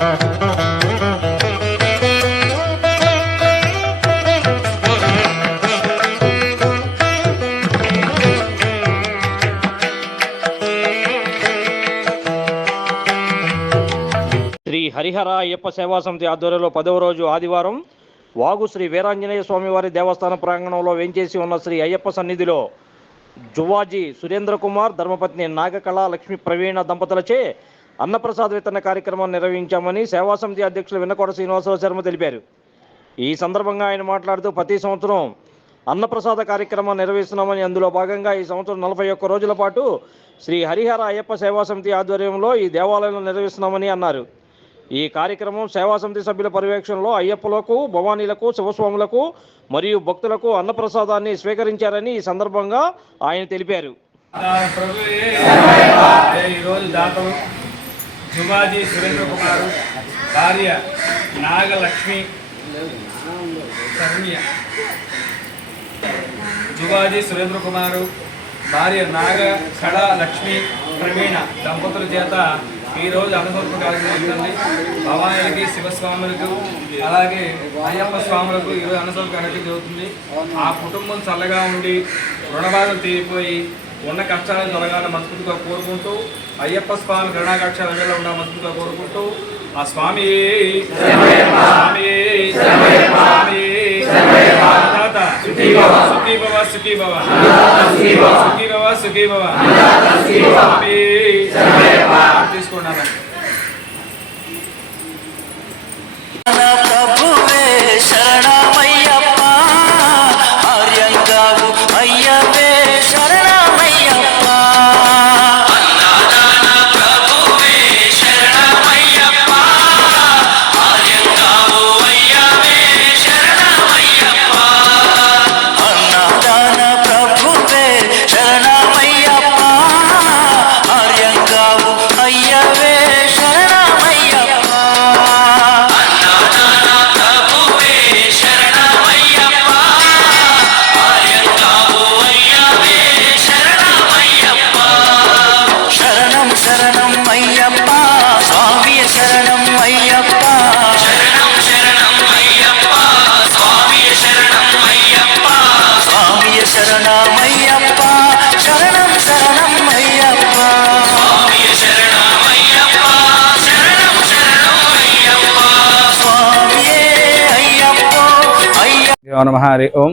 శ్రీ హరిహర అయ్యప్ప సేవా సమితి ఆధ్వర్యంలో పదవ రోజు ఆదివారం వాగు శ్రీ వీరాంజనేయ స్వామివారి దేవస్థాన ప్రాంగణంలో వేంచేసి ఉన్న శ్రీ అయ్యప్ప సన్నిధిలో జువాజీ సురేంద్ర కుమార్ ధర్మపత్ని నాగకళ లక్ష్మీ ప్రవీణ దంపతులచే అన్నప్రసాద్ వితరణ కార్యక్రమం నిర్వహించామని సేవా సమితి అధ్యక్షులు విన్నకోట శ్రీనివాసరావు శర్మ తెలిపారు. ఈ సందర్భంగా ఆయన మాట్లాడుతూ ప్రతి సంవత్సరం అన్నప్రసాద కార్యక్రమం నిర్వహిస్తున్నామని అందులో భాగంగా ఈ సంవత్సరం నలభై ఒక్క రోజుల పాటు శ్రీ హరిహర అయ్యప్ప సేవా సమితి ఆధ్వర్యంలో ఈ దేవాలయంలో నిర్వహిస్తున్నామని అన్నారు. ఈ కార్యక్రమం సేవా సమితి సభ్యుల పర్యవేక్షణలో అయ్యప్పలకు భవానీలకు శివస్వాములకు మరియు భక్తులకు అన్నప్రసాదాన్ని స్వీకరించారని ఈ సందర్భంగా ఆయన తెలిపారు. ఈరోజు దాతలు శుభాజీ సురేంద్ర కుమారు భార్య నాగలక్ష్మి శరణ్య జువాజీ సురేంద్ర కుమారు భార్య నాగ కళ లక్ష్మి ప్రవీణ దంపతుల చేత ఈరోజు అన్నసత్వ కార్యక్రమం జరుగుతుంది భవానీలకి శివస్వాములకు అలాగే అయ్యప్ప స్వాములకు ఈరోజు అన్నసత్వ కార్యక్రమం జరుగుతుంది. ఆ కుటుంబం చల్లగా ఉండి రుణబాధలు తీరిపోయి ఉన్న కష్టాలను తొలగాలని మనస్ఫూర్తిగా కోరుకుంటూ అయ్యప్ప స్వామి కరుణాకక్షాలు అందరిలో ఉండాలని మనస్ఫూర్తిగా కోరుకుంటూ ఆ స్వామి స్వామి స్వామి. సుఖీ భవ సుఖీ భవ సుఖీ భవ సుఖీ భవ స్వామి తీసుకున్నాను ఓం హరి ఓం.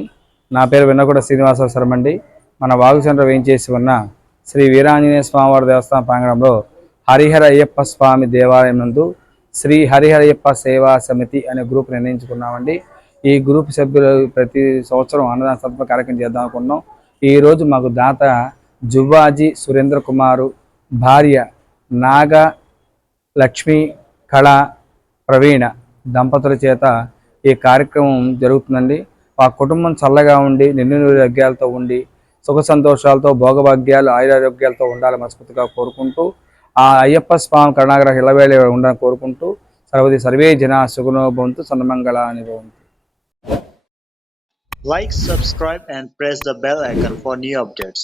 నా పేరు వెన్నకూడ శ్రీనివాస శర్మండి. మన వాగుచంద్ర వేయించేసి ఉన్న శ్రీ వీరాంజనేయ స్వామివారి దేవస్థాన ప్రాంగణంలో హరిహర అయ్యప్ప స్వామి దేవాలయం నందు శ్రీ హరిహరయ్యప్ప సేవా సమితి అనే గ్రూప్ నిర్ణయించుకున్నామండి. ఈ గ్రూప్ సభ్యులు ప్రతి సంవత్సరం అన్నదాన సత్వ కార్యక్రమం చేద్దాం అనుకున్నాం. ఈరోజు మాకు దాత జువ్వాజీ సురేంద్ర కుమారు భార్య నాగ లక్ష్మి కళ ప్రవీణ దంపతుల చేత ఈ కార్యక్రమం జరుగుతుందండి. మా కుటుంబం చల్లగా ఉండి నిన్ను యజ్ఞాలతో ఉండి సుఖ సంతోషాలతో భోగభాగ్యాలు ఆయురారోగ్యాలతో ఉండాలని మనస్ఫూర్తిగా కోరుకుంటూ ఆ అయ్యప్ప స్వామి కరుణాగ్రహ ఇలవేళ ఉండాలని కోరుకుంటూ సర్వది సర్వే జన సుగుణో భవంతు సన్మంగళ అని భవంతు Like, subscribe, and press the bell icon for new updates.